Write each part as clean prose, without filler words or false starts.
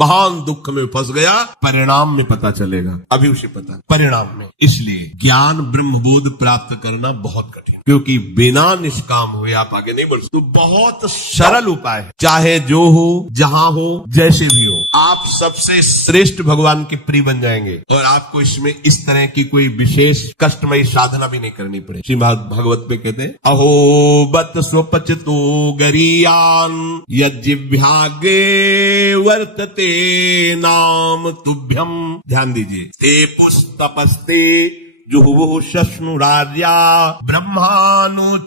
महान दुख में फंस गया, परिणाम में पता चलेगा, अभी उसे पता परिणाम में। इसलिए ज्ञान ब्रह्मबोध प्राप्त करना बहुत कठिन, क्योंकि बिना निष्काम हुए आप आगे नहीं बढ़ सकते। तो बहुत सरल उपाय है, चाहे जो हो, जहां हो, जैसे भी हो, आप सबसे श्रेष्ठ भगवान के प्रिय बन जाएंगे और आपको इसमें इस तरह की कोई विशेष कष्टमयी साधना भी नहीं करनी पड़े। श्रीमद् भागवत में कहते हैं, अहो बत स्वपचतो गरीयान यज्जिह्वाग्रे वर्तते नाम तुभ्यम। ध्यान दीजिए, ते पुस्तपस्ते जुहुः शश्नुरार्या ब्रह्मानुचूर्णाम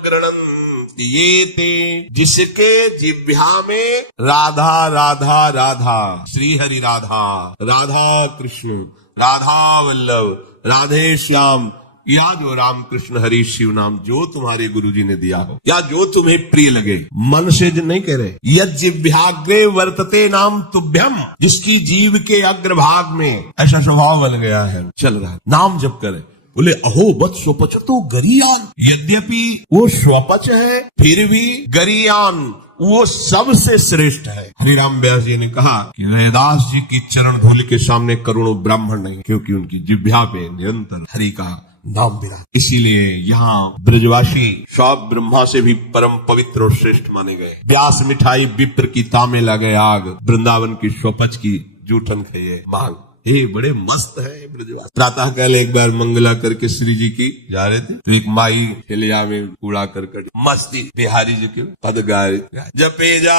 गृणन्ति ये ते। जिसके जिह्वा में राधा राधा राधा, श्री हरि राधा, राधा कृष्ण, राधा वल्लभ, राधे श्याम, या जो राम कृष्ण हरि शिव नाम जो तुम्हारे गुरुजी ने दिया हो, या जो तुम्हें प्रिय लगे, मन से नहीं कह रहे, यज्जिह्वाग्रे वर्तते नाम तुभ्यम। जिसकी जीव के अग्रभाग में ऐसा स्वभाव बन गया है, चल रहा है, नाम जप करे। बोले अहो बत स्वपच तो गरीयान, यद्यपि वो स्वपच है फिर भी गरीयान वो सबसे श्रेष्ठ है। हरिराम व्यास जी ने कहा कि वेदास जी की चरण धूलि के सामने करोड़ों ब्राह्मण नहीं, क्योंकि उनकी जिह्वा पे निरंतर हरि का नाम विराज। इसीलिए यहाँ ब्रजवासी सब ब्रह्मा से भी परम पवित्र और श्रेष्ठ माने गए। व्यास मिठाई विप्र की तामे लगे आग, वृंदावन की स्वपच की जूठन खाइए मांग। हे बड़े मस्त है ब्रजवासी। प्रातः काल एक बार मंगला करके श्री जी की जा रहे थे, तो एक माई ठेलिया में कूड़ा करकट मस्ती बिहारी जी के पद गा रहे, जपे जा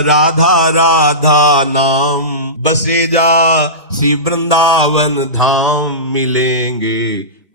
राधा राधा नाम, बसे जा श्री वृंदावन धाम, मिलेंगे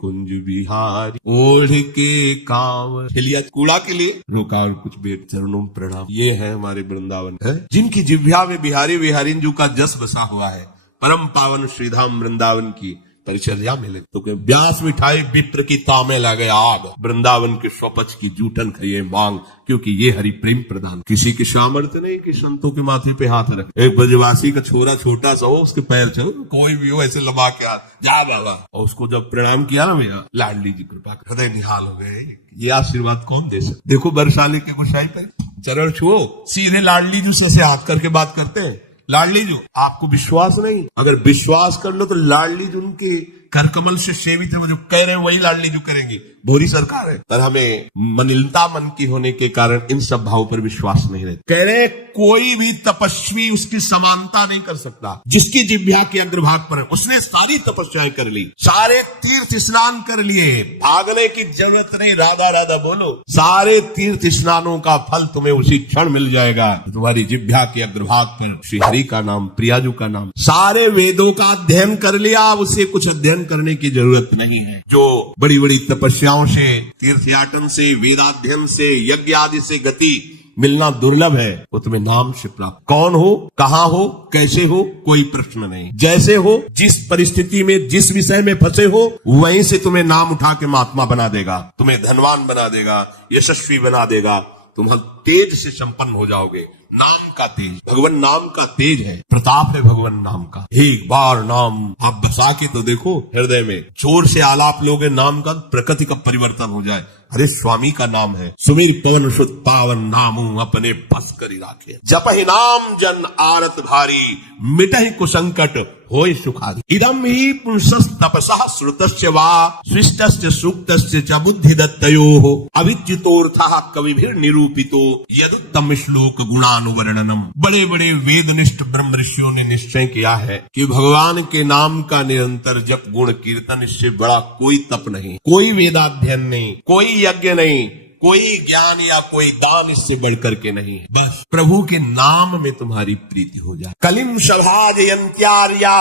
कुंज बिहारी ओढ़ के कांवर। ठेलिया कूड़ा के लिए रोका और कुछ बेट चरणों में प्रणाम। ये है हमारे वृंदावन है, जिनकी जिह्वा में बिहारी बिहारी जी का जस बसा हुआ है। परम पावन श्रीधाम वृंदावन की परिचर्या मिले तो व्यास मिठाई विप्र की तामे लगे आग, वृंदावन के स्वपच की जूठन खाइए मांग, क्योंकि ये हरि प्रेम प्रदान। किसी के सामर्थ्य नहीं कि संतों के माथे पे हाथ रखे। एक ब्रजवासी का छोरा छोटा सा हो, उसके पैर चलो, कोई भी हो ऐसे लगा के हाथ, जा बाबा, और उसको जब प्रणाम किया ना भैया, लाडली जी कृपा हृदय निहाल हो गए। ये आशीर्वाद कौन दे सकते? देखो बरसाली के गोसाई पे चरण छुओ, सीधे लाडली जी से हाथ करके बात करते हैं। लाडली जी, आपको विश्वास नहीं, अगर विश्वास कर लो तो लाडली जी उनके कर कमल से सेवित है, वो जो कह रहे हैं वही लाडली जी करेंगी। भोरी सरकार है, पर हमें मनिलता मन की होने के कारण इन सब भावों पर विश्वास नहीं रहता। कह रहे कोई भी तपस्वी उसकी समानता नहीं कर सकता। जिसकी जिह्वा के अग्रभाग पर है, उसने सारी तपस्याएं कर ली, सारे तीर्थ स्नान कर लिए, भागने की जरूरत नहीं, राधा राधा बोलो, सारे तीर्थ स्नानों का फल तुम्हें उसी क्षण मिल जाएगा। तुम्हारी जिह्वा के अग्रभाग पर श्री हरि का नाम, प्रियाजू का नाम। सारे वेदों का अध्ययन कर लिया, उसे कुछ अध्ययन करने की जरूरत नहीं है। जो बड़ी बड़ी तपस्याओं से, तीर्थयाटन से, वेदाध्ययन से, यज्ञ आदि से गति मिलना दुर्लभ है, वो तुम्हें नाम से प्राप्त। कौन हो, कहाँ हो, कैसे हो, कोई प्रश्न नहीं। जैसे हो, जिस परिस्थिति में, जिस विषय में फंसे हो, वहीं से तुम्हें नाम उठा के महात्मा बना देगा, तुम्हें धनवान बना देगा, यशस्वी बना देगा, तुम तेज से संपन्न हो जाओगे। नाम का तेज, भगवान नाम का तेज है, प्रताप है भगवान नाम का। एक बार नाम आप बसा के तो देखो हृदय में, जोर से आलाप लोगे नाम का, प्रकृति का परिवर्तन हो जाए। अरे स्वामी का नाम है, सुमीर पवन सुत पावन नामू अपने बस करी राखे। जपहि नाम जन आरत भारी, मिटहि कुसंकट होय सुखारी। इदम ही पुंसस् तपसः श्रुतस्य वा सृष्टस्य सूक्तस्य च बुद्धि दत्तयोः अविच्युतोऽर्थः कविभिर् निरूपितो यदुत्तम श्लोक गुणानुवर्णनम। बड़े बड़े वेदनिष्ठ ब्रह्म ऋषियों ने निश्चय किया है कि भगवान के नाम का निरंतर जप गुण कीर्तन, इससे बड़ा कोई तप नहीं, कोई वेदाध्ययन नहीं, कोई यज्ञ नहीं, कोई ज्ञान या कोई दान इससे बढ़कर के नहीं है। बस प्रभु के नाम में तुम्हारी प्रीति हो जाए। कलिम सभाजयन्त्यार्या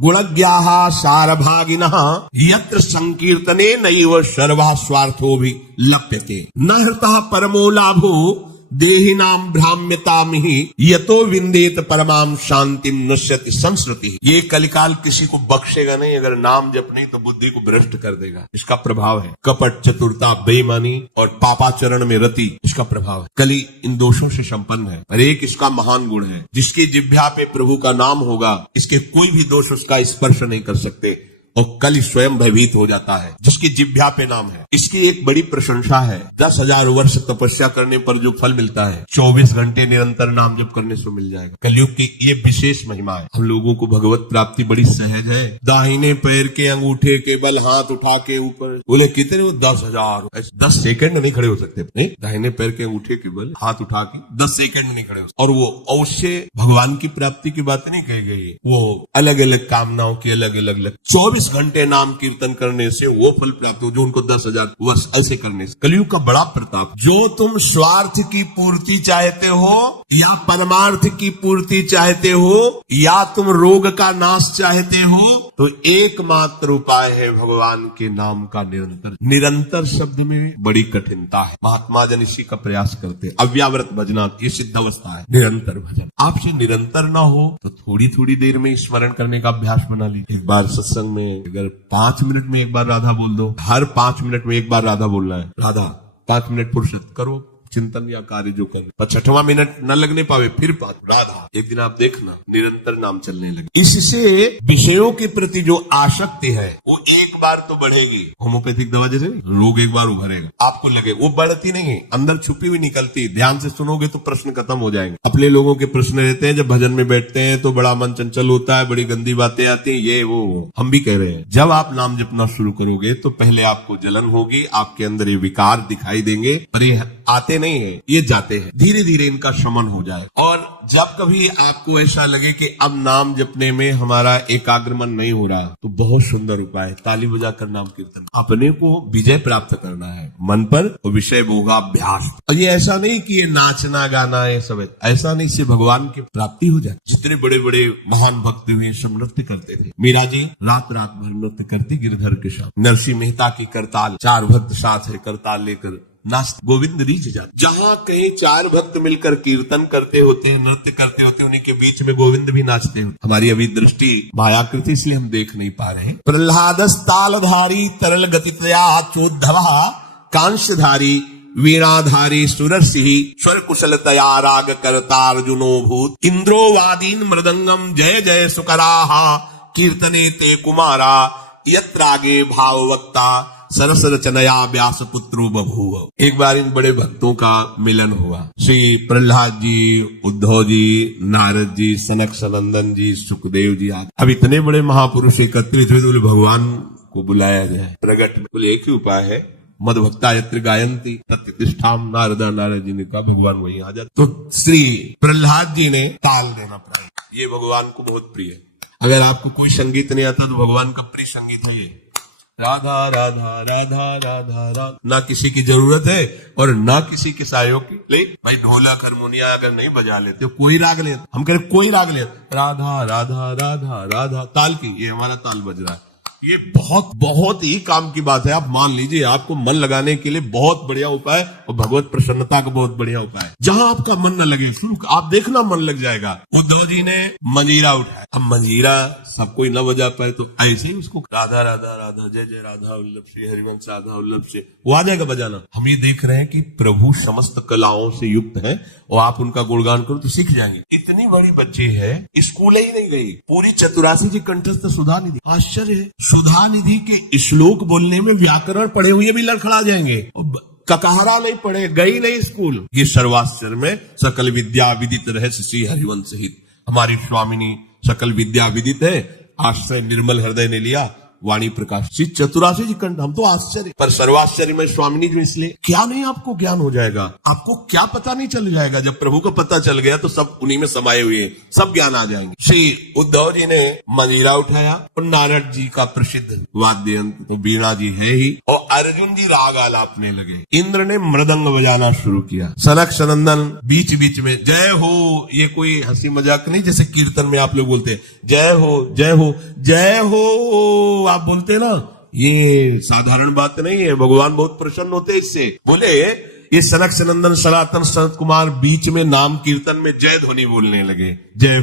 गुणज्ञाः सारभागिनः यत्र संकीर्तने नैव सर्वा स्वार्थो भी लप्यते न हृतः परमो लाभो देहिनाम भ्राम्यतामिहि यतो विंदेत परमाम शांतिम नश्यति संस्कृति। ये कलिकाल किसी को बख्शेगा नहीं, अगर नाम जप नहीं तो बुद्धि को भ्रष्ट कर देगा। इसका प्रभाव है कपट, चतुरता, बेईमानी और पापाचरण में रति, इसका प्रभाव है। कली इन दोषों से संपन्न है, पर एक इसका महान गुण है, जिसकी जिह्वा पे प्रभु का नाम होगा, इसके कोई भी दोष उसका स्पर्श नहीं कर सकते। और कल स्वयं भयभीत हो जाता है। जिसकी जिह्वा पे नाम है, इसकी एक बड़ी प्रशंसा है। 10,000 वर्ष तपस्या करने पर जो फल मिलता है 24 घंटे निरंतर नाम जप करने से मिल जाएगा। कलयुग की ये विशेष महिमा है। हम लोगों को भगवत प्राप्ति बड़ी सहज है। दाहिने पैर के अंगूठे के बल हाथ उठा के ऊपर, बोले कितने वो 10,000, 10 सेकंड नहीं खड़े हो सकते। नहीं, दाहिने पैर के अंगूठे के बल हाथ उठा के 10 सेकंड नहीं खड़े हो सकते। और वो अवश्य भगवान की प्राप्ति की बात नहीं कही गई है। वो अलग अलग कामनाओं की अलग अलग 24 घंटे नाम कीर्तन करने से वो फल प्राप्त हो जो उनको 10,000 वर्ष ऐसे करने से। कलयुग का बड़ा प्रताप। जो तुम स्वार्थ की पूर्ति चाहते हो या परमार्थ की पूर्ति चाहते हो या तुम रोग का नाश चाहते हो, तो एकमात्र उपाय है भगवान के नाम का निरंतर। निरंतर शब्द में बड़ी कठिनता है। महात्मा जन इसी का प्रयास करते। अव्यावृत भजना ये सिद्ध अवस्था है। निरंतर भजन आपसे निरंतर ना हो तो थोड़ी थोड़ी देर में स्मरण करने का अभ्यास बना लीजिए। एक बार सत्संग में अगर 5 मिनट में एक बार राधा बोल दो, हर 5 मिनट में एक बार राधा बोलना है। राधा 5 मिनट फुर्सत करो, चिंतन या कार्य जो कर, पर 6वां मिनट न लगने पावे फिर 5 राधा। एक दिन आप देखना निरंतर नाम चलने लगे। इससे विषयों के प्रति जो आसक्ति है वो एक बार तो बढ़ेगी। होम्योपैथिक दवा जैसे रोग एक बार उभरेगा, आपको लगे वो बढ़ती नहीं है, अंदर छुपी हुई निकलती। ध्यान से सुनोगे तो प्रश्न खत्म हो जाएंगे। अपने लोगों के प्रश्न रहते हैं, जब भजन में बैठते हैं तो बड़ा मन चंचल होता है, बड़ी गंदी बातें आती हैं, ये वो। हम भी कह रहे हैं, जब आप नाम जपना शुरू करोगे तो पहले आपको जलन होगी, आपके अंदर ये विकार दिखाई देंगे, पर ये आते नहीं है, ये जाते हैं। धीरे धीरे इनका शमन हो जाए। और जब कभी आपको ऐसा लगे कि अब नाम जपने में हमारा एकाग्र मन नहीं हो रहा, तो बहुत सुंदर उपाय है, ताली बजाकर नाम कीर्तन। अपने को विजय प्राप्त करना है मन पर, और विषय भोगाभ्यास। और ये ऐसा नहीं कि ये नाचना गाना ये सब है, ऐसा नहीं, इससे भगवान की प्राप्ति हो जाए। जितने बड़े बड़े महान भक्त हुए सब नृत्य करते थे। मीरा जी रात रात भर नृत्य करती गिरधर के साथ। नरसिंह मेहता की करताल, 4 भक्त साथ है, करताल लेकर नाच गोविंद रीझ जाते। जहां कहीं 4 भक्त मिलकर कीर्तन करते होते हैं, नृत्य करते होते हैं, उन्हीं के बीच में गोविंद भी नाचते होते। हमारी अभी दृष्टि मायाकृति इसलिए हम देख नहीं पा रहे। प्रहलादस्तालधारी तरल गतितया चोद्धवा कांस्यधारी वीणाधारी सुरसिंह स्वर कुशलतया राग करता अर्जुनो भूत इंद्रो वादीन मृदंगम जय जय सुकराहा कीर्तने ते कुमारा यत्रागे भाववक्ता सरस रचनया व्यास पुत्रो बभूव। एक बार इन बड़े भक्तों का मिलन हुआ। श्री प्रहलाद जी, उद्धव जी, नारद जी, सनक सनंदन जी, सुखदेव जी आदि। अब इतने बड़े महापुरुष एकत्रित हुए, तो भगवान को बुलाया जाए प्रगट। बोले एक ही उपाय है, मद भक्ता यत्र गायंती तत्तिष्ठाम नारदा। नारद जी ने कहा भगवान वहीं आ जाते। तो श्री प्रहलाद जी ने ताल देना पड़ा। ये भगवान को बहुत प्रिय है। अगर आपको कोई संगीत नहीं आता तो भगवान का प्रिय संगीत है ये। राधा राधा राधा राधा राधा। ना किसी की जरूरत है और ना किसी के सहयोग की। ले भाई ढोलक हारमोनिया अगर नहीं बजा लेते हो, कोई राग ले, हम कह रहे कोई राग ले, राधा राधा राधा राधा ताल की, ये हमारा ताल बज रहा है। ये बहुत बहुत ही काम की बात है। आप मान लीजिए, आपको मन लगाने के लिए बहुत बढ़िया उपाय और भगवत प्रसन्नता का बहुत बढ़िया उपाय। जहां आपका मन न लगे आप देखना मन लग जाएगा। उद्धव जी ने मंजीरा उठाया। अब मंजीरा सब कोई न बजा पाए तो ऐसे ही उसको राधा राधा राधा जय जय राधा वल्लभ श्री हरिवंश राधा वल्लभ से वो आ जाएगा बजाना। हम ये देख रहे हैं कि प्रभु समस्त कलाओं से युक्त है और आप उनका गुणगान करो तो सीख जाएंगे। इतनी बड़ी बच्ची है, स्कूल ही नहीं गई, पूरी चतुरासी जी कंठस्थ सुधा निधि। आश्चर्य है, सुधा निधि के श्लोक बोलने में व्याकरण पढ़े हुए भी लड़खड़ा जाएंगे। ककहरा नहीं पढ़े, गई नहीं स्कूल। ये सर्वाश्चर्य में सकल विद्या विदित रहस्य श्री हरिवंश हित। हमारी स्वामिनी सकल विद्या विदित है, आश्रय निर्मल हृदय ने लिया, वाणी प्रकाश। श्री चतुरासी जी कंठ। हम तो आश्चर्य, पर सर्वाश्चर्य में स्वामिनी जो, इसलिए क्या नहीं आपको ज्ञान हो जाएगा। आपको क्या पता नहीं चल जाएगा। जब प्रभु को पता चल गया तो सब उन्हीं में समाये हुए हैं, सब ज्ञान आ जाएंगे। श्री उद्धव जी ने मंजीरा उठाया और नारद जी का प्रसिद्ध वाद्य यंत्र तो वीणा जी है ही, और अर्जुन जी राग आलापने लगे। इंद्र ने मृदंग बजाना शुरू किया। सनक सनंदन बीच बीच में जय हो, ये कोई हंसी मजाक नहीं जैसे कीर्तन में आप लोग बोलते हैं जय हो जय हो जय हो, आप बोलते ना, ये साधारण बात नहीं है। भगवान बहुत प्रसन्न होते इससे। बोले ये सनक सनंदन सनातन सनत कुमार बीच में नाम कीर्तन में जय ध्वनि बोलने लगे, जय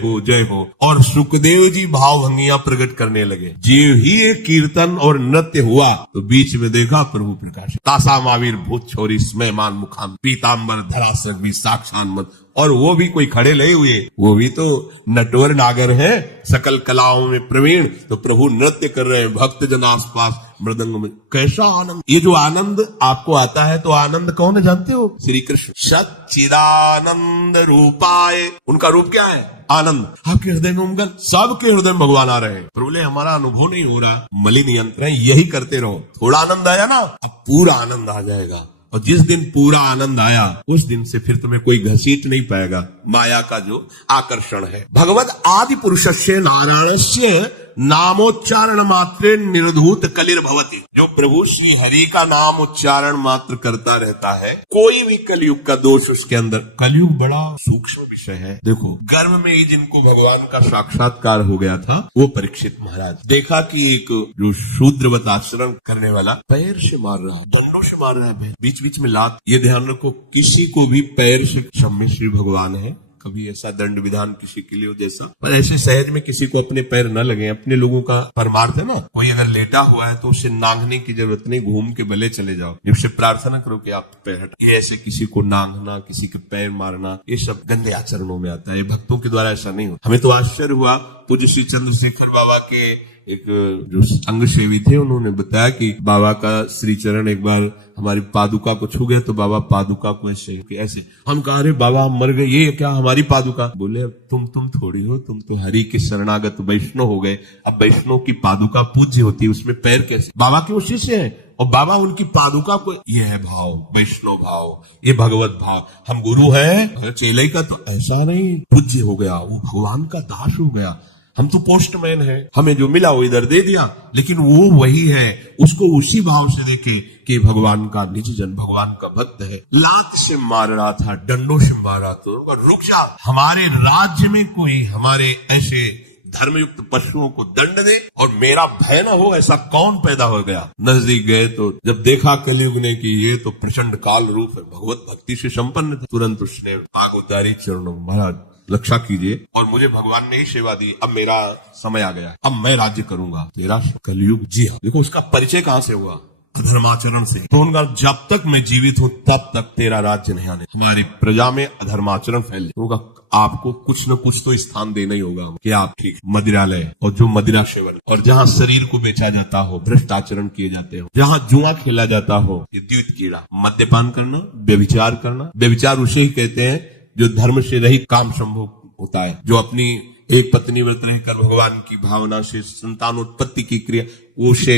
हो, और सुखदेव जी भावभंगियां प्रकट करने लगे। जीव ही एक कीर्तन और नृत्य हुआ तो बीच में देखा प्रभु प्रकाश। तासा मावीर भूत छोरी स्मयमान मुखाम पीताम्बर धरा सगवी साक्षान मत और वो भी कोई खड़े नहीं हुए, वो भी तो नटवर नागर है, सकल कलाओं में प्रवीण। तो प्रभु नृत्य कर रहे हैं, भक्त जन आसपास मृदंग में। कैसा आनंद! ये जो आनंद आपको आता है, तो आनंद कौन है जानते हो? श्री कृष्ण। सच्चिदानंद रूपाय, उनका रूप क्या है? आनंद। आपके हृदय में उमगल, सबके हृदय में भगवान आ रहे हैं। प्रभु बोले हमारा अनुभव नहीं हो रहा, मलिन यंत्र है, यही करते रहो। थोड़ा आनंद आया ना, अब पूरा आनंद आ जाएगा। और जिस दिन पूरा आनंद आया, उस दिन से फिर तुम्हें कोई घसीट नहीं पाएगा। माया का जो आकर्षण है। भगवत आदि पुरुषस्य नारायणस्य नामोच्चारण मात्रे निर्धूत कलिर्भवति। जो प्रभु श्री हरि का नाम उच्चारण मात्र करता रहता है, कोई भी कलयुग का दोष उसके अंदर। कलयुग बड़ा सूक्ष्म विषय है। देखो, गर्भ में ही जिनको भगवान का साक्षात्कार हो गया था, वो परीक्षित महाराज, देखा कि एक जो शूद्रवत आचरण करने वाला पैर से मार रहा है, दंडों से मार रहा है, बीच बीच में लात। ये ध्यान रखो, किसी को भी पैर से, क्षम्य श्री भगवान है, कभी ऐसा दंड विधान किसी के लिए हो जैसा, पर ऐसे सहज में किसी को अपने पैर न लगे। अपने लोगों का परमार्थ है ना, कोई अगर लेटा हुआ है तो उसे नांगने की जरूरत नहीं, घूम के भले चले जाओ, उससे प्रार्थना करो कि आप पैर हट। ये ऐसे किसी को नांगना, किसी के पैर मारना, ये सब गंदे आचरणों में आता है। भक्तों के द्वारा ऐसा नहीं होता। हमें तो आश्चर्य हुआ, पूज्य श्री चंद्रशेखर बाबा के एक जो अंग सेवी थे, उन्होंने बताया कि बाबा का श्री चरण एक बार हमारी पादुका को छू गए, तो बाबा पादुका को ऐसे। हम कहा अरे बाबा हम मर गए, ये क्या हमारी पादुका? बोले अब तुम थोड़ी हो, तुम तो हरि के शरणागत वैष्णव हो गए। अब वैष्णव की पादुका पूज्य होती है, उसमें पैर कैसे? बाबा के उसी से है, और बाबा उनकी पादुका को, ये है भाव, वैष्णव भाव, ये भगवत भाव। हम गुरु हैं, चेले का तो ऐसा नहीं पूज्य हो गया, वो भगवान का दास हो गया। हम तो पोस्टमैन हैं, हमें जो मिला वो इधर दे दिया, लेकिन वो वही है, उसको उसी भाव से देखे कि भगवान का निज जन, भगवान का भक्त है। लात से मार रहा था, डंडों से मार रहा था। रुक जा, हमारे राज्य में कोई हमारे ऐसे धर्मयुक्त पशुओं को दंड दे और मेरा भय न हो, ऐसा कौन पैदा हो गया? नजदीक गए तो जब देखा कलयुग ने कि ये तो प्रचंड काल रूप है, भगवत भक्ति से संपन्न था, तुरंत उसने आग उतारी चरणों, महाराज रक्षा कीजिए, और मुझे भगवान ने ही सेवा दी, अब मेरा समय आ गया, अब मैं राज्य करूंगा। तेरा कलयुग, जी हाँ। देखो उसका परिचय कहां से हुआ? अधर्माचरण से। तो उनका जब तक मैं जीवित हूं तब तक तेरा राज्य नहीं आने। हमारी प्रजा में अधर्माचरण फैल, उनका आपको कुछ न कुछ तो स्थान देना ही होगा कि आप ठीक मदिरालय, और जो मदिरा सेवन, और जहां शरीर को बेचा जाता हो, भ्रष्टाचरण किए जाते हो, जहां जुआ खेला जाता हो, ये द्वित कीड़ा, मद्यपान करना, व्यभिचार करना। व्यभिचार उसे ही कहते हैं जो धर्म से रहित काम संभव होता है, जो अपनी एक पत्नी व्रत रहकर भगवान की भावना से संतानोत्पत्ति की क्रिया, उसे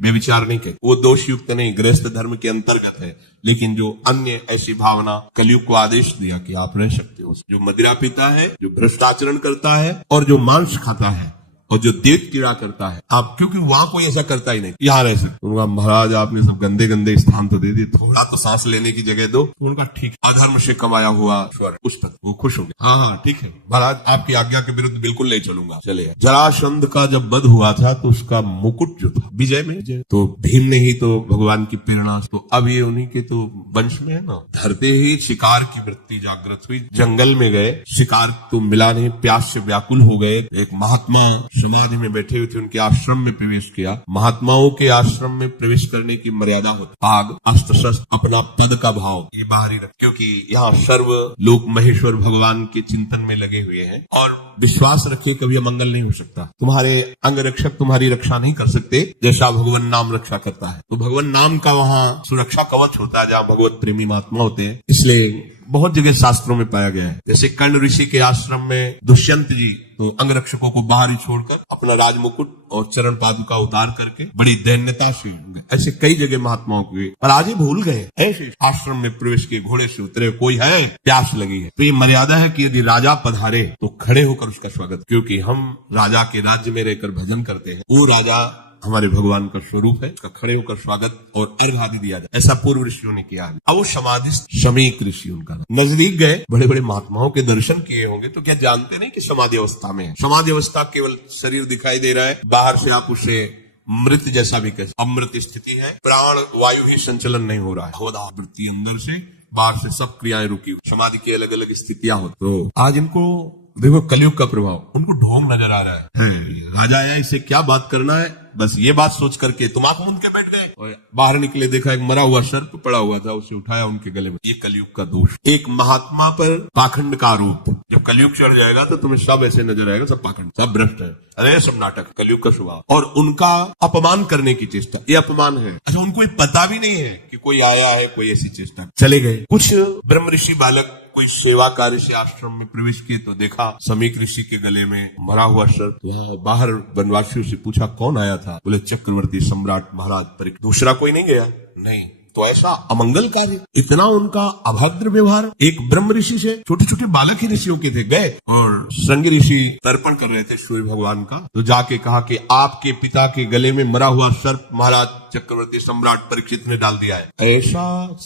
व्यभिचार नहीं कहते, वो दोष युक्त नहीं, गृहस्थ धर्म के अंतर्गत है। लेकिन जो अन्य ऐसी भावना, कलयुग को आदेश दिया कि आप रह सकते हो, जो मदिरा पीता है, जो भ्रष्टाचरण करता है, और जो मांस खाता है, और जो देव कीड़ा करता है, आप, क्योंकि वहां कोई ऐसा करता ही नहीं, यहाँ रह सकते। उनका महाराज आपने सब गंदे गंदे स्थान तो दे दिए, थोड़ा तो सांस लेने की जगह दो। उनका ठीक, अधर्म से कमाया हुआ स्वर्ग, उस पर वो खुश हो गए। हाँ ठीक है महाराज, आपकी आज्ञा के विरुद्ध बिल्कुल नहीं चलूंगा। चले। जरासंध का जब वध हुआ था तो उसका मुकुट जो था विजय में, तो भीम ने ही तो भगवान की प्रेरणा, तो अब ये उन्हीं के तो वंश में है ना। धरते ही शिकार की वृत्ति जागृत हुई, जंगल में गए, शिकार तो मिला नहीं, प्यास से व्याकुल हो गए। एक महात्मा समाधि में बैठे हुए थे, उनके आश्रम में प्रवेश किया। महात्माओं के आश्रम में प्रवेश करने की मर्यादा होती, आग, अस्त्र शस्त्र, अपना पद का भाव ये बाहरी रख, क्योंकि यहाँ सर्व लोक महेश्वर भगवान के चिंतन में लगे हुए हैं। और विश्वास रखिए कभी अमंगल नहीं हो सकता। तुम्हारे अंग रक्षक तुम्हारी रक्षा नहीं कर सकते जैसा भगवान नाम रक्षा करता है। तो भगवान नाम का वहाँ सुरक्षा कवच होता है जहाँ भगवत प्रेमी महात्मा होते हैं। इसलिए बहुत जगह शास्त्रों में पाया गया है। जैसे कर्ण ऋषि के आश्रम में दुष्यंत जी तो अंगरक्षकों को बाहर ही छोड़कर अपना राजमुकुट और चरण पादुका उतार करके बड़ी दैन्यता से, ऐसे कई जगह महात्माओं के, पर आज ही भूल गए। ऐसे आश्रम में प्रवेश किए, घोड़े से उतरे, कोई है, प्यास लगी है, तो ये मर्यादा है कि यदि राजा पधारे तो खड़े होकर उसका स्वागत, क्योंकि हम राजा के राज्य में रहकर भजन करते हैं। वो राजा हमारे भगवान का स्वरूप है, उसका खड़े होकर स्वागत और अर्घ आदि दिया जाए, ऐसा पूर्व ऋषियों ने किया है। अब वो समाधि शमीक ऋषि उनका नजदीक गए, बड़े बड़े महात्माओं के दर्शन किए होंगे, तो क्या जानते नहीं कि समाधि अवस्था में है। समाधि अवस्था केवल शरीर दिखाई दे रहा है, बाहर से आप उसे मृत जैसा भी कह, अमृत स्थिति है, प्राण वायु ही संचलन नहीं हो रहा है, होदा वृत्ति अंदर से, बाहर से सब क्रियाएं रुकी। समाधि की अलग अलग स्थितियां होती। तो आज इनको देखो कलयुग का प्रभाव, उनको ढोंग नजर आ रहा है। राजा आया, इसे क्या बात करना है, बस ये बात सोच करके तुम आंख मूंद के बैठ गए और बाहर निकले, देखा एक मरा हुआ सर्प पड़ा हुआ था, उसे उठाया उनके गले में। ये कलयुग का दोष। एक महात्मा पर पाखंड का आरोप। जब कलयुग चढ़ जाएगा तो तुम्हें सब ऐसे नजर आएगा, सब पाखंड, सब भ्रष्ट है, अरे सब नाटक, कलयुग का स्वभाव। और उनका अपमान करने की चेष्टा, ये अपमान है। अच्छा, उनको पता भी नहीं है कि कोई आया है, कोई ऐसी चेष्टा। चले गए। कुछ ब्रह्म ऋषि बालक कोई सेवा कार्य से आश्रम में प्रवेश किए तो देखा समीक ऋषि के गले में मरा हुआ सर्प। यहाँ बाहर वनवासियों से पूछा कौन आया था? बोले चक्रवर्ती सम्राट महाराज परीक्षित। दूसरा कोई नहीं गया? नहीं। तो ऐसा अमंगल कार्य, इतना उनका अभद्र व्यवहार। एक ब्रह्म ऋषि से, छोटे छोटे बालक ही ऋषियों के थे, गए और श्रृंग ऋषि तर्पण कर रहे थे सूर्य भगवान का, तो जाके कहा कि आपके पिता के गले में मरा हुआ सर्प महाराज चक्रवर्ती सम्राट परीक्षित ने डाल दिया है। ऐसा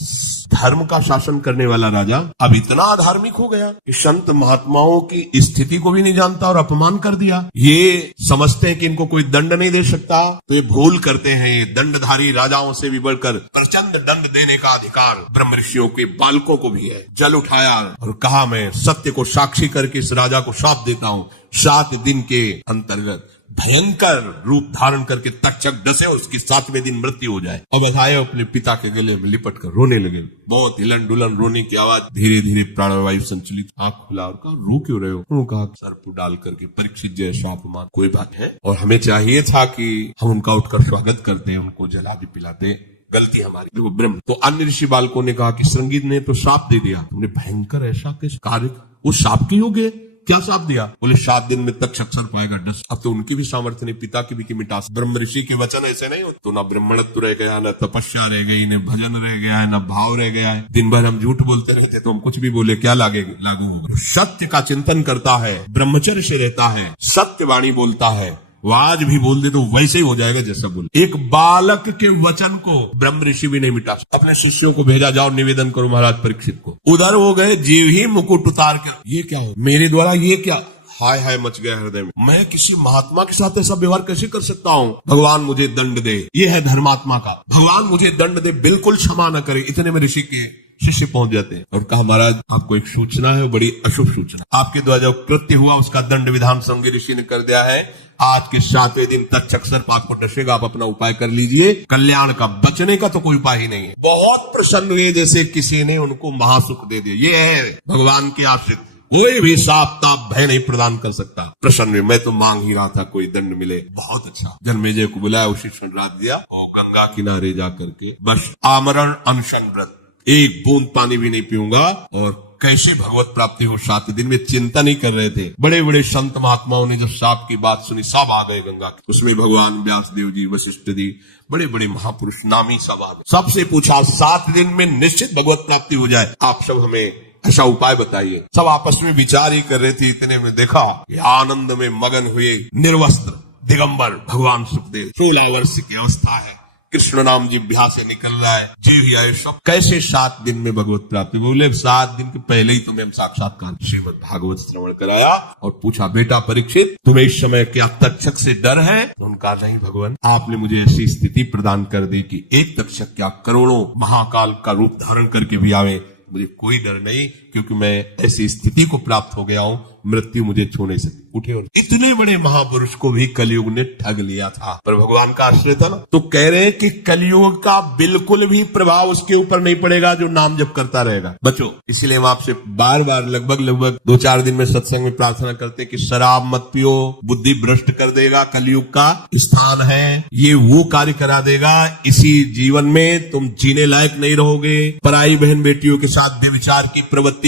धर्म का शासन करने वाला राजा अब इतना धार्मिक हो गया कि संत महात्माओं की स्थिति को भी नहीं जानता और अपमान कर दिया। ये समझते हैं कि इनको कोई दंड नहीं दे सकता, तो ये भूल करते हैं। ये दंडधारी राजाओं से भी बढ़कर प्रचंड दंड देने का अधिकार ब्रह्म ऋषियों के बालकों को भी है। जल उठाया और कहा मैं सत्य को साक्षी करके इस राजा को शाप देता हूँ, 7 दिन के अंतर्गत भयंकर रूप धारण करके तक्षक डसे, उसकी 7वें दिन मृत्यु हो जाए। अब बधाए अपने पिता के गले में लिपट कर रोने लगे। बहुत हिलन डुलन रोने की आवाज, धीरे धीरे प्राणवायु संचलित, आंख खुला और कहा रो क्यों रहे हो? उन्होंने कहा सर्प डाल करके परीक्षित जैसा अपमान, कोई बात है, और हमें चाहिए था कि हम उनका उठकर स्वागत करते, उनको जला भी पिलाते, गलती हमारी। देखो ब्रह्म। तो अन्य ऋषि बालकों ने कहा कि श्रृंगी ने तो शाप दे दिया, तुमने भयंकर ऐसा किस कार्य, वो शाप के योग्य? क्या शाप दिया? बोले 7 दिन में तक अक्षर पाएगा डस। अब तो उनकी भी सामर्थ्य नहीं, पिता की भी की मिटा। ब्रह्म ऋषि के वचन ऐसे नहीं होते। तो ना ब्राह्मणत्व रह गया, ना तपस्या रह गई, न भजन रह गया है, न भाव रह गया है। दिन भर हम झूठ बोलते रहते, तो हम कुछ भी बोले क्या लागू होगा? सत्य का चिंतन करता है, ब्रह्मचर्य से रहता है, सत्यवाणी बोलता है, वो आज भी बोल दे तो वैसे ही हो जाएगा जैसा बोल। एक बालक के वचन को ब्रह्म ऋषि भी नहीं मिटा। अपने शिष्यों को भेजा, जाओ निवेदन करो महाराज परीक्षित को। उधर हो गए, जीव ही मुकुट उतार के, ये क्या हो मेरे द्वारा, ये क्या? हाय हाय मच गया हृदय में। मैं किसी महात्मा के साथ ऐसा व्यवहार कैसे कर सकता हूँ? भगवान मुझे दंड दे। ये है धर्मात्मा का, भगवान मुझे दंड दे, बिल्कुल क्षमा न करे। इतने में ऋषि के शिष्य पहुंच जाते हैं और कहा महाराज आपको एक सूचना है, बड़ी अशुभ सूचना। आपके द्वारा जो कृत्य हुआ उसका दंड विधान श्रृंगी ऋषि ने कर दिया है। आज के 7वें दिन तक सर्प आपको डसेगा, आप अपना उपाय कर लीजिए। कल्याण का, बचने का तो कोई उपाय ही नहीं है। बहुत प्रसन्न हुए जैसे किसी ने उनको महासुख दे दिया। ये है भगवान के आश्रित, कोई भी साप ताप भय नहीं प्रदान कर सकता। प्रसन्न हुए, मैं तो मांग ही रहा था कोई दंड मिले। बहुत अच्छा। जन्मेजय को बुलाया, उसी क्षण रात दिया और गंगा किनारे जा करके बस आमरण अनशन व्रत, एक बूंद पानी भी नहीं पीऊंगा। और कैसी भगवत प्राप्ति हो 7 दिन में चिंता नहीं कर रहे थे। बड़े बड़े संत महात्माओं ने जब साप की बात सुनी, सब आ गए गंगा की। उसमें भगवान व्यासदेव जी, वशिष्ठ जी, बड़े बड़े महापुरुष नामी सब आ गए। सबसे पूछा 7 दिन में निश्चित भगवत प्राप्ति हो जाए, आप सब हमें ऐसा उपाय बताइए। सब आपस में विचार ही कर रहे थे। इतने में देखा आनंद में मगन हुए निर्वस्त्र दिगंबर भगवान सुखदेव। 16 वर्ष की अवस्था है, कृष्ण नाम जिह्वा से निकल रहा है, जीव आए सब। कैसे 7 दिन में भगवत प्राप्ति? बोले 7 दिन के पहले ही तुम्हें साक्षात्कार श्रीमद् भागवत श्रवण कराया और पूछा बेटा परीक्षित तुम्हें इस समय क्या तक्षक से डर है? उनका नहीं भगवान, आपने मुझे ऐसी स्थिति प्रदान कर दी कि एक तक्षक क्या करोड़ों महाकाल का रूप धारण करके भी आवे, मुझे कोई डर नहीं, क्योंकि मैं ऐसी स्थिति को प्राप्त हो गया हूं, मृत्यु मुझे छू नहीं सकती। उठे और इतने बड़े महापुरुष को भी कलयुग ने ठग लिया था, पर भगवान का आश्रय था ना। तो कह रहे हैं कि कलयुग का बिल्कुल भी प्रभाव उसके ऊपर नहीं पड़ेगा जो नाम जप करता रहेगा। बच्चों, इसलिए हम आपसे बार बार लगभग 2-4 दिन में सत्संग में प्रार्थना करते कि शराब मत पियो, बुद्धि भ्रष्ट कर देगा, कलयुग का स्थान है, ये वो कार्य करा देगा। इसी जीवन में तुम जीने लायक नहीं रहोगे। पराई बहन बेटियों के साथ व्यभिचार की प्रवृत्ति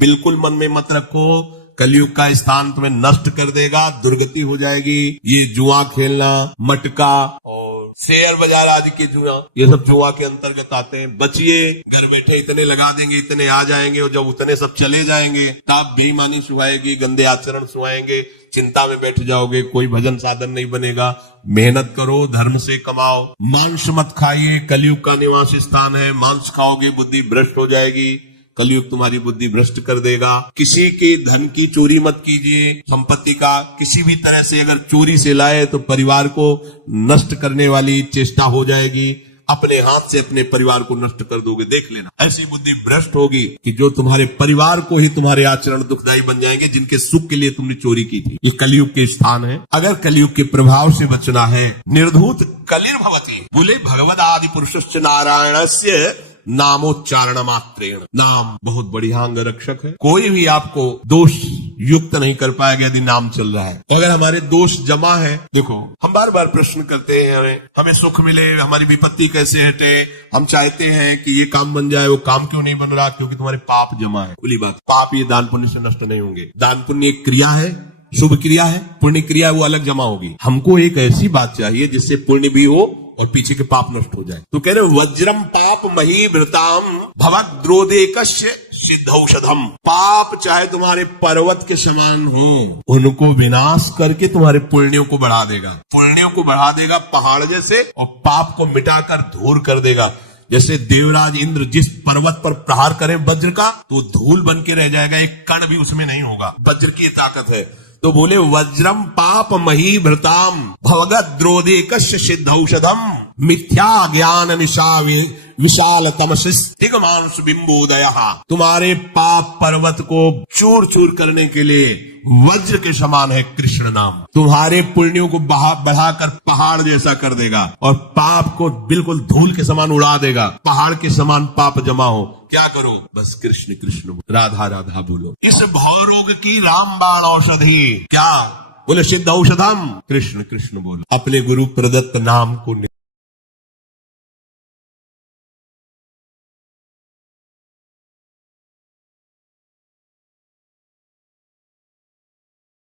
बिल्कुल मन में मत रखो। कलयुग का स्थान तुम्हें नष्ट कर देगा, दुर्गति हो जाएगी। ये जुआ खेलना, मटका और शेयर बाजार आदि के जुआ, ये सब जुआ के अंतर्गत आते हैं। बचिए, घर बैठे इतने लगा देंगे, इतने आ जाएंगे, और जब उतने सब चले जाएंगे तब बेईमानी सुहाएगी, गंदे आचरण सुहाएंगे, चिंता में बैठ जाओगे, कोई भजन साधन नहीं बनेगा। मेहनत करो, धर्म से कमाओ, मांस मत खाइए, कलयुग का निवास स्थान है। मांस खाओगे बुद्धि भ्रष्ट हो जाएगी, कलयुग तुम्हारी बुद्धि भ्रष्ट कर देगा। किसी के धन की चोरी मत कीजिए, संपत्ति का किसी भी तरह से अगर चोरी से लाए तो परिवार को नष्ट करने वाली चेष्टा हो जाएगी। अपने हाथ से अपने परिवार को नष्ट कर दोगे, देख लेना। ऐसी बुद्धि भ्रष्ट होगी कि जो तुम्हारे परिवार को ही तुम्हारे आचरण दुखदायी बन जाएंगे, जिनके सुख के लिए तुमने चोरी की थी। ये कलयुग के स्थान है। अगर कलयुग के प्रभाव से बचना है, निर्धूत कलिर्भवति, बोले भगवद आदि पुरुषश्च नारायणस्य नामोच्चारण मात्रेण। नाम बहुत बढ़िया अंग रक्षक है, कोई भी आपको दोष युक्त नहीं कर पाएगा यदि नाम चल रहा है। तो अगर हमारे दोष जमा है, देखो हम बार बार प्रश्न करते हैं, हमें सुख मिले, हमारी विपत्ति कैसे हटे, हम चाहते हैं कि ये काम बन जाए, वो काम क्यों नहीं बन रहा, क्योंकि तुम्हारे पाप जमा है। खुली बात, पाप ये दान पुण्य से नष्ट नहीं होंगे। दान पुण्य एक क्रिया है, शुभ क्रिया है, पुण्य क्रिया वो अलग जमा होगी। हमको एक ऐसी बात चाहिए जिससे पुण्य भी हो और पीछे के पाप नष्ट हो जाए। तो कह रहे वज्रम पाप महीभृताम भवद्रोदेकस्य सिद्धौषधम। पाप चाहे तुम्हारे पर्वत के समान हो, उनको विनाश करके तुम्हारे पुण्यों को बढ़ा देगा। पुण्यों को बढ़ा देगा पहाड़ जैसे, और पाप को मिटाकर धूल कर देगा। जैसे देवराज इंद्र जिस पर्वत पर प्रहार करे वज्र का, तो धूल बन के रह जाएगा, एक कण भी उसमें नहीं होगा। वज्र की ताकत है। तो बोले वज्रम पाप महीभृताम भवद्रोदेकस्य सिद्धौषधम मिथ्या ज्ञान निशावे विशाल तमसिस्तिगमांस बिंबोदय। तुम्हारे पाप पर्वत को चूर चूर करने के लिए वज्र के समान है कृष्ण नाम। तुम्हारे पुण्यों को बढ़ाकर पहाड़ जैसा कर देगा और पाप को बिल्कुल धूल के समान उड़ा देगा। पहाड़ के समान पाप जमा हो, क्या करो, बस कृष्ण कृष्ण बोलो, राधा राधा बोलो। इस भवरोग की रामबाण औषधि क्या, बोले सिद्ध औषधम, कृष्ण कृष्ण बोलो। अपने गुरु प्रदत्त नाम को